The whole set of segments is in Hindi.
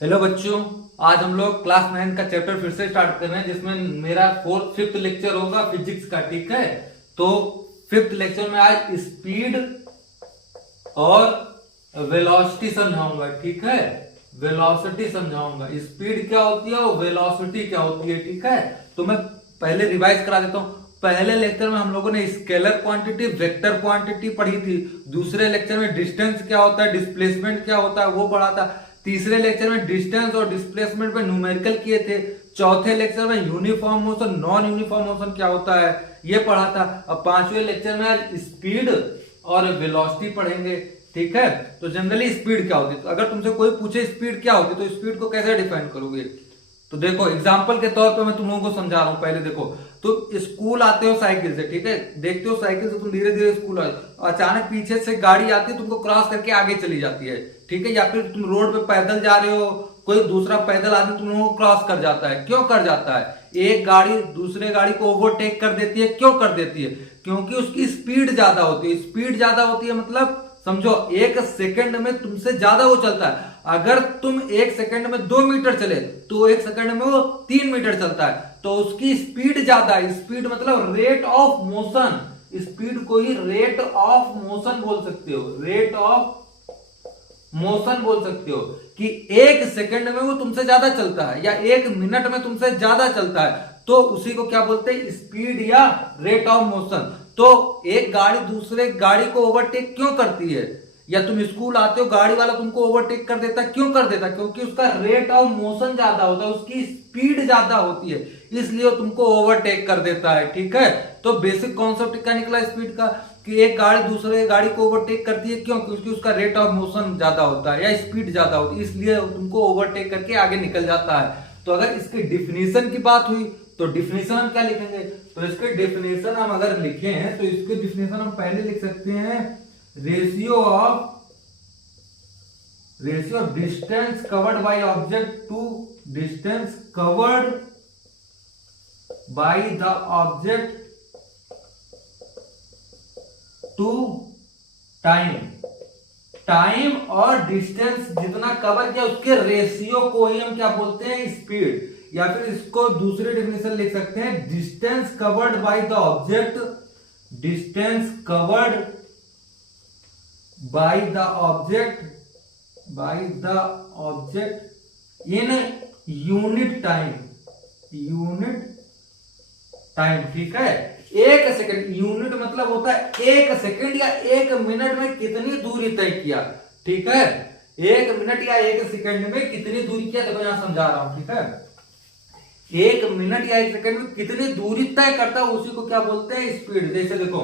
हेलो बच्चों, आज हम लोग क्लास 9 का चैप्टर फिर से स्टार्ट कर रहे हैं जिसमें मेरा फिफ्थ लेक्चर होगा फिजिक्स का। ठीक है, तो फिफ्थ लेक्चर में आज स्पीड और वेलोसिटी समझाऊंगा। ठीक है, वेलोसिटी समझाऊंगा। स्पीड क्या होती है और वेलोसिटी क्या होती है। ठीक है, तो मैं पहले रिवाइज करा देता हूं। पहले लेक्चर में हम लोगों ने स्केलर क्वांटिटी, वेक्टर क्वांटिटी पढ़ी थी। दूसरे लेक्चर में डिस्टेंस क्या होता है, डिस्प्लेसमेंट क्या होता है वो पढ़ा था। तीसरे लेक्चर में डिस्टेंस और डिस्प्लेसमेंट पे न्यूमेरिकल किए थे। चौथे लेक्चर में uniform motion, non uniform motion क्या होता है ये पढ़ा था। अब पांचवें लेक्चर में आज स्पीड और वेलोसिटी पढ़ेंगे। ठीक है, तो जनरली स्पीड क्या होती है, तो अगर तुमसे कोई पूछे स्पीड क्या होती है तो स्पीड को कैसे डिफाइन करोगे। तो देखो एग्जाम्पल के तौर पे मैं तुम लोगों को समझा रहा हूं। पहले देखो, तो स्कूल आते हो साइकिल से, ठीक है, देखते हो साइकिल से तुम धीरे धीरे स्कूल आए, अचानक पीछे से गाड़ी आती है, तुमको क्रॉस करके आगे चली जाती है। ठीक है, या फिर तुम रोड पे पैदल जा रहे हो, कोई दूसरा पैदल आदमी तुम लोगों को क्रॉस कर जाता है। क्यों कर जाता है? एक गाड़ी दूसरे गाड़ी को ओवरटेक कर देती है। क्यों कर देती है? क्योंकि उसकी स्पीड ज्यादा होती है। स्पीड ज्यादा होती है मतलब समझो, एक सेकंड में तुमसे ज्यादा वो चलता है। अगर तुम एक सेकंड में 2 मीटर चले तो एक सेकंड में वो 3 मीटर चलता है, तो उसकी स्पीड ज्यादा है। स्पीड मतलब रेट ऑफ मोशन। स्पीड को ही रेट ऑफ मोशन बोल सकते हो। रेट ऑफ मोशन बोल सकते हो कि एक सेकंड में वो तुमसे ज्यादा चलता है या एक मिनट में तुमसे ज्यादा चलता है, तो उसी को क्या बोलते हैं, स्पीड या रेट ऑफ मोशन। तो एक गाड़ी दूसरे गाड़ी को ओवरटेक क्यों करती है, या तुम स्कूल आते हो गाड़ी वाला तुमको ओवरटेक कर देता है, क्यों कर देता है? क्योंकि उसका रेट ऑफ मोशन ज्यादा होता है, उसकी स्पीड ज्यादा होती है, इसलिए वो तुमको ओवरटेक कर देता है। ठीक है, तो बेसिक कॉन्सेप्ट क्या निकला स्पीड का, कि एक गाड़ी दूसरे गाड़ी को ओवरटेक करती है। क्यों? क्योंकि उसका रेट ऑफ मोशन ज्यादा होता है या स्पीड ज्यादा होती है, इसलिए तुमको ओवरटेक करके आगे निकल जाता है। तो अगर इसकी डिफिनीशन की बात हुई तो डिफिनीशन हम क्या लिखेंगे, तो इसके डिफिनीशन हम अगर लिखे हैं तो इसके डिफिनीशन हम पहले लिख सकते हैं ratio of distance covered by object to distance covered by the object to time. Time और डिस्टेंस जितना कवर किया उसके रेशियो को ही हम क्या बोलते हैं, स्पीड। या फिर इसको दूसरी डेफिनेशन लिख सकते हैं, distance covered by the object, distance covered by the object in unit time. ठीक है, एक सेकंड, यूनिट मतलब होता है एक सेकंड या एक मिनट में कितनी दूरी तय किया। ठीक है, एक मिनट या एक सेकंड में कितनी दूरी किया, देखो यहां समझा रहा हूं। ठीक है, एक मिनट या एक सेकंड में कितनी दूरी तय करता है उसी को क्या बोलते हैं, स्पीड। जैसे देखो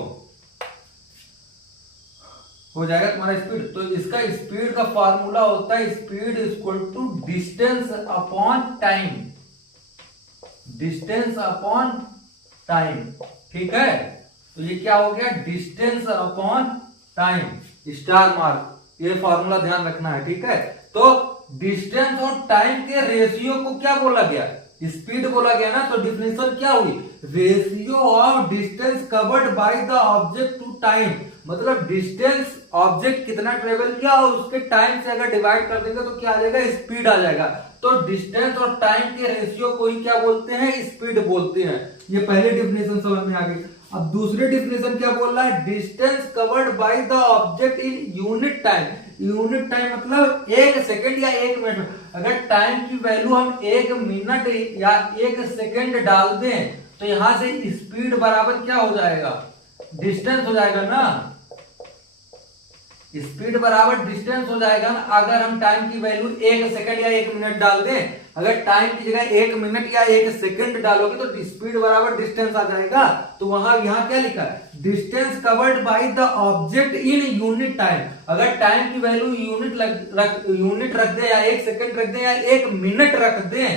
हो जाएगा तुम्हारा स्पीड, तो इसका स्पीड का फार्मूला होता है speed equal to distance upon time. Distance upon time. ठीक है, तो ये क्या हो गया, distance upon time, star mark, ये फॉर्मूला ध्यान रखना है। ठीक है, तो डिस्टेंस और टाइम के रेशियो को क्या बोला गया, स्पीड बोला गया ना। तो डिफिनेशन क्या हुई, ratio of distance covered by the object to time. मतलब डिस्टेंस ऑब्जेक्ट कितना ट्रेवल किया और उसके टाइम से अगर डिवाइड कर देंगे तो क्या आ जाएगा, स्पीड आ जाएगा। तो डिस्टेंस और टाइम के रेशियो को ही क्या बोलते हैं, स्पीड बोलते हैं। ये पहले डिफिनेशन समझ में आ गई। अब दूसरी डिफिनेशन क्या बोल रहा है, distance covered by the object in unit time. Unit time मतलब एक सेकंड या एक मिनट। अगर टाइम की वैल्यू हम एक मिनट या एक सेकंड डाल दें तो यहां से स्पीड बराबर क्या हो जाएगा, डिस्टेंस हो जाएगा ना। स्पीड बराबर डिस्टेंस हो जाएगा ना, अगर हम टाइम की वैल्यू एक सेकंड या एक मिनट डाल दें। अगर टाइम की जगह एक मिनट या एक सेकंड डालोगे तो स्पीड बराबर डिस्टेंस आ जाएगा। तो वहां यहां क्या लिखा है, distance covered by the object in unit time. अगर टाइम की वैल्यू यूनिट रख दे या एक सेकंड रख दे या एक मिनट रख दे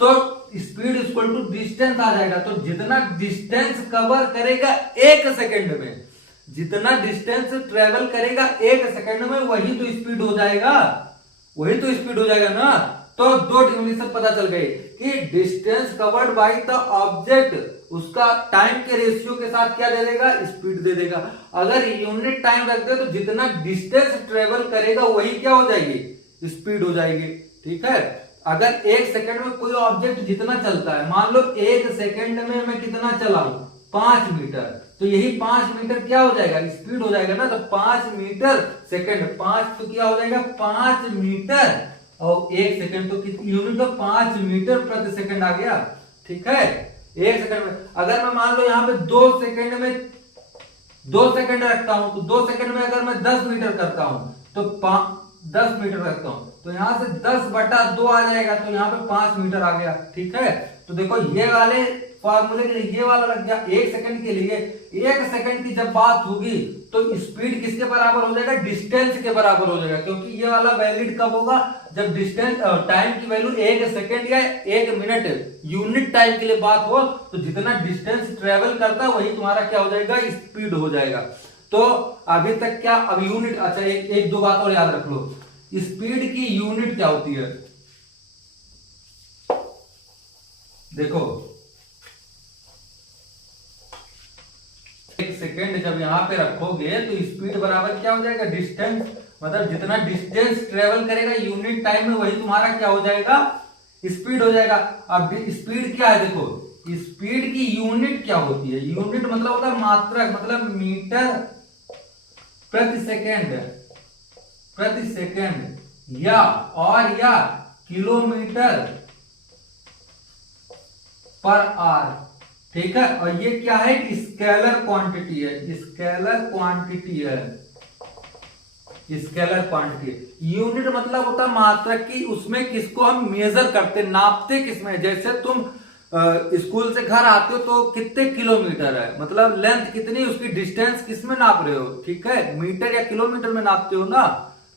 तो स्पीड इक्वल टू डिस्टेंस आ जाएगा। तो जितना डिस्टेंस कवर करेगा एक सेकंड में, जितना डिस्टेंस ट्रेवल करेगा एक सेकंड में, वही तो स्पीड हो जाएगा। वही तो स्पीड हो जाएगा ना। तो दो डिफिनेशन पता चल गई कि distance covered by the object, उसका टाइम के रेशियो के साथ क्या दे देगा, स्पीड दे देगा। अगर यूनिट टाइम रखते तो जितना डिस्टेंस ट्रेवल करेगा वही क्या हो जाएगी, स्पीड हो जाएगी। ठीक है। अगर 1 सेकंड में कोई ऑब्जेक्ट जितना चलता है, मान लो 1 सेकंड में मैं कितना चलाऊं 5 मीटर, तो यही 5 मीटर क्या हो जाएगा, स्पीड हो जाएगा ना। तो 5 मीटर सेकंड, 5 तो क्या हो जाएगा 5 मीटर, और 1 सेकंड तो कितनी यूनिट, तो 5 मीटर प्रति सेकंड आ गया। ठीक है, 1 सेकंड में अगर मैं मान लो यहाँ पे 2 सेकंड में 2 सेकंड रखता हूं, तो 2 सेकंड में अगर मैं 10 मीटर करता हूं तो 10 मीटर रखता हूं, तो यहां से 10/2 आ जाएगा, तो यहाँ पे 5 मीटर आ गया। ठीक है, तो देखो ये वाले फॉर्मूले के लिए ये वाला लग गया 1 सेकंड के लिए। 1 सेकंड की जब बात होगी तो स्पीड किसके बराबर हो जाएगा, डिस्टेंस के बराबर हो जाएगा, क्योंकि ये वाला वैलिड कब होगा, जब डिस्टेंस टाइम की वैल्यू 1 सेकंड या 1 मिनट यूनिट टाइम के लिए बात हो, तो जितना डिस्टेंस ट्रेवल करता है वही तुम्हारा क्या हो जाएगा, स्पीड हो जाएगा। तो अभी तक क्या, अब यूनिट, अच्छा एक दो बात और याद रख लो, स्पीड की यूनिट क्या होती है। देखो 1 सेकेंड जब यहां पे रखोगे तो स्पीड बराबर क्या हो जाएगा, डिस्टेंस, मतलब जितना डिस्टेंस ट्रेवल करेगा यूनिट टाइम में वही तुम्हारा क्या हो जाएगा, स्पीड हो जाएगा। अब स्पीड क्या है, देखो स्पीड की यूनिट क्या होती है, यूनिट मतलब होता है मात्रक, मतलब मीटर प्रति सेकंड या किलोमीटर पर आवर। ठीक है, और ये क्या है, स्केलर क्वांटिटी है, स्केलर क्वांटिटी। यूनिट मतलब होता है मात्रक की, उसमें किसको हम मेजर करते, नापते किसमें, जैसे तुम स्कूल से घर आते हो तो कितने किलोमीटर है, मतलब लेंथ कितनी, उसकी डिस्टेंस किसमें नाप रहे हो। ठीक है, मीटर या किलोमीटर में नापते हो ना।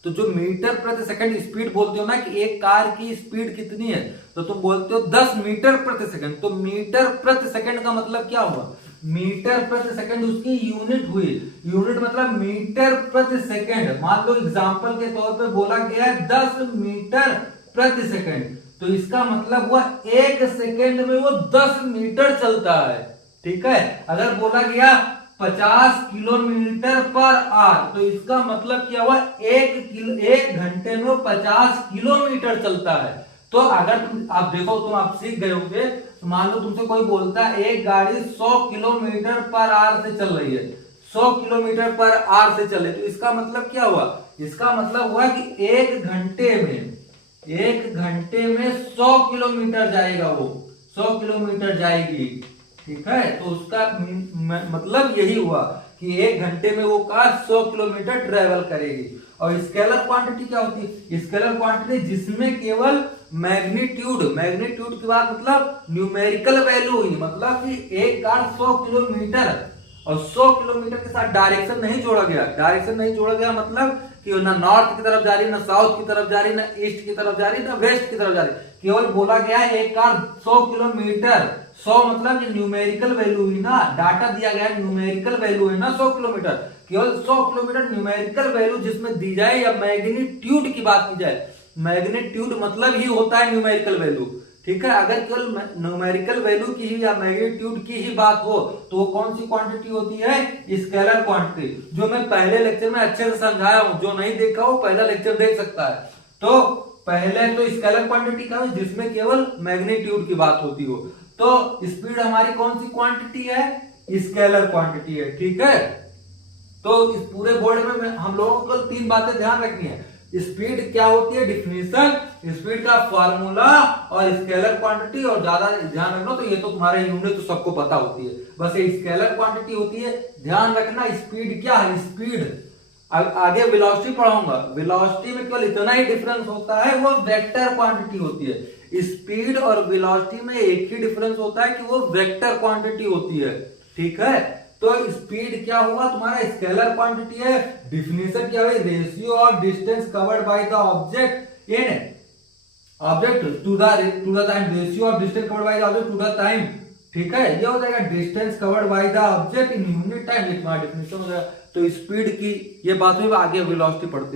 तो जो मीटर प्रति सेकंड स्पीड बोलते हो ना, कि एक कार की स्पीड कितनी है, तो तुम बोलते हो 10 मीटर प्रति सेकंड। तो मीटर प्रति सेकंड का मतलब क्या हुआ, मीटर प्रति सेकंड उसकी यूनिट हुई। यूनिट मतलब मीटर प्रति सेकंड। मान लो एग्जांपल के तौर पे बोला गया है 10 मीटर प्रति सेकंड, तो इसका मतलब हुआ 1 सेकंड में वो 10 मीटर चलता है। ठीक है, अगर बोला गया 50 किलोमीटर पर आवर, तो इसका मतलब क्या हुआ, 1 घंटे में 50 किलोमीटर चलता है। तो अगर तुम आप देखो, तुम आप सीख गए होंगे, तो मान लो तुमसे कोई बोलता है एक गाड़ी 100 किलोमीटर पर आवर से चल रही है, 100 किलोमीटर पर आवर से चले, तो इसका मतलब क्या हुआ, इसका मतलब हुआ कि 1 घंटे में 100 किलोमीटर जाएगा, वो 100 किलोमीटर जाएगी। ठीक है, तो उसका मतलब यही हुआ कि 1 घंटे में वो कार 100 किलोमीटर ट्रेवल करेगी। और स्केलर क्वांटिटी क्या होती है, स्केलर क्वांटिटी जिसमें केवल मैग्नीट्यूड की बात, मतलब न्यूमेरिकल वैल्यू हुई, मतलब कि एक कार 100 किलोमीटर, और 100 किलोमीटर के साथ डायरेक्शन नहीं जोड़ा गया, मतलब कि ना नॉर्थ की तरफ जा रही, ना साउथ की तरफ जा रही, ना ईस्ट की तरफ जा रही, ना वेस्ट की तरफ जा रही, केवल बोला गया है एक कार 100 किलोमीटर। 100 मतलब ये न्यूमेरिकल वैल्यू हुई ना, डाटा दिया गया है, न्यूमेरिकल वैल्यू है ना 100 किलोमीटर, केवल 100 किलोमीटर न्यूमेरिकल वैल्यू जिसमें दी जाए, या मैग्नीट्यूड की बात की जाए, मैग्नीट्यूड मतलब ही होता है न्यूमेरिकल वैल्यू। ठीक है, अगर केवल न्यूमेरिकल वैल्यू की ही या मैग्नीट्यूड की ही बात हो, तो वो कौन सी क्वांटिटी होती है, स्केलर क्वांटिटी, जो मैं पहले लेक्चर में अच्छे से समझाया हूं। जो नहीं देखा हो पहला लेक्चर देख सकता है। तो पहले तो स्केलर क्वांटिटी क्या है, जिसमें केवल मैग्नीट्यूड की बात होती हो। तो स्पीड हमारी कौन सी क्वांटिटी है, स्केलर क्वांटिटी है। ठीक है, तो इस पूरे बोर्ड में हम लोगों को 3 बातें ध्यान रखनी है। स्पीड क्या होती है, डिफिनीशन, स्पीड का फार्मूला, और स्केलर क्वांटिटी। और ज्यादा ध्यान रखना, तो ये तो तुम्हारे यूनिट तो सबको पता होती है, बस ये स्केलर क्वांटिटी होती है। ध्यान रखना स्पीड क्या है, स्पीड आगे वेलोसिटी पढ़ाऊंगा, वेलोसिटी में केवल इतना ही डिफरेंस होता है, वो वेक्टर क्वांटिटी होती है। स्पीड और वेलोसिटी में एक ही डिफरेंस होता है कि वो वेक्टर क्वांटिटी होती है। ठीक है, तो स्पीड क्या हुआ तुम्हारा, स्केलर क्वांटिटी है। डिफिनीशन क्या हुई, ratio of distance covered by the object to the time, ratio of distance covered by the object to the time. ठीक है, ये हो जाएगा distance covered by the object in unit time, ये तुम्हारा डिफिनीशन हो जाएगा। तो स्पीड की ये बात हुई, आगे वेलोसिटी पढ़ते हैं।